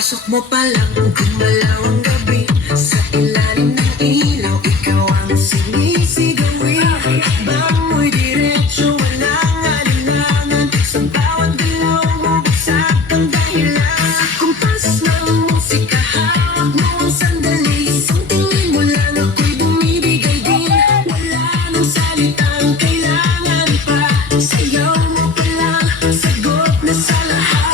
Pagpasok mo pa lang, gumalaw ang gabi. Sa ilalim ng ilaw, ikaw ang sinisigawi. Habang mo'y diretso, walang alinlangan. Sa bawat galaw mo, bagsak ang dahilan. Sa kumpas ng musika, hawak mo ang sandali. Isang tingin mo lang ako'y bumibigay din. Wala nang salitang kailangan pa. Sayaw mo pa lang, sagot na sa lahat.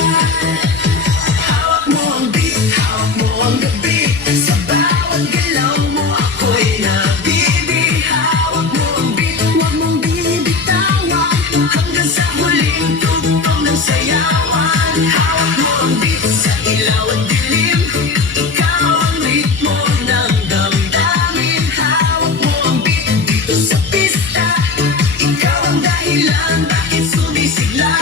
Hawak mo ang beat, hawak mo ang gabi. Sa bawat galaw mo ako'y nabibi. Hawak mo ang beat, huwag mong binibitawan. Hanggang sa huling tugtog ng sayawan. Hawak mo ang beat, sa ilaw at dilim. Ikaw ang ritmo ng damdamin. Hawak mo ang beat, dito sa pista. Ikaw ang dahilan, bakit sumisigla.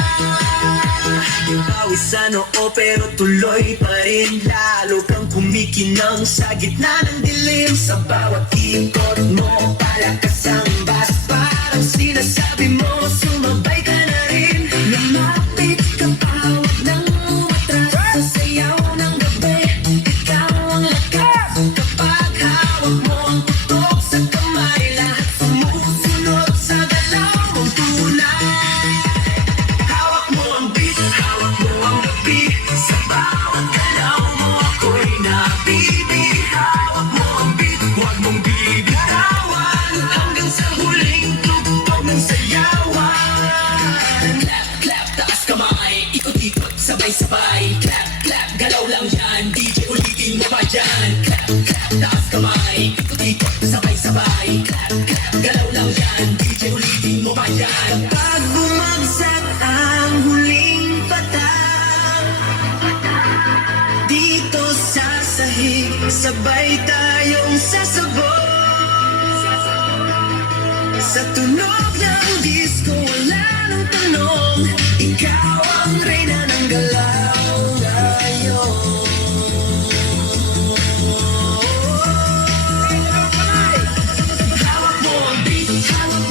Pawis sa noo pero tuloy pa rin. Lalo kang kumikinang sa gitna ng dilim. Sa bawat ikot mo, palakas ang bass. Parang sinasabi mo, sumabay ka na rin. Lumapit ka pa, huwag nang umatras. Sa sayaw ng gabi, ikaw ang lakas. Kapag hawak mo ang putok sa kamay, lahat sumusunod sa galaw mong tunay. Hawak mo ang beat, hawak mo ang gabi. Sa bawat galaw mo ako'y nabibi. Hawak mo ang beat, huwag mong bibitawan. Hanggang sa huling tugtog ng sayawan. Clap, clap, taas kamay. Ikot-ikot, sabay-sabay. Clap, clap, galaw lang yan. DJ ulitin mo pa dyan. Clap, clap, taas kamay. Ikot-ikot, sabay-sabay. Clap, clap, galaw lang yan. DJ ulitin mo pa dyan. Pag bumagsak ang huling patang, dito sa sahig, sabay tayong sasabog. Sa tunog ng disco, wala nang tanong. Ikaw ang reyna ng galaw ngayon. Hawak mo ang beat, hawak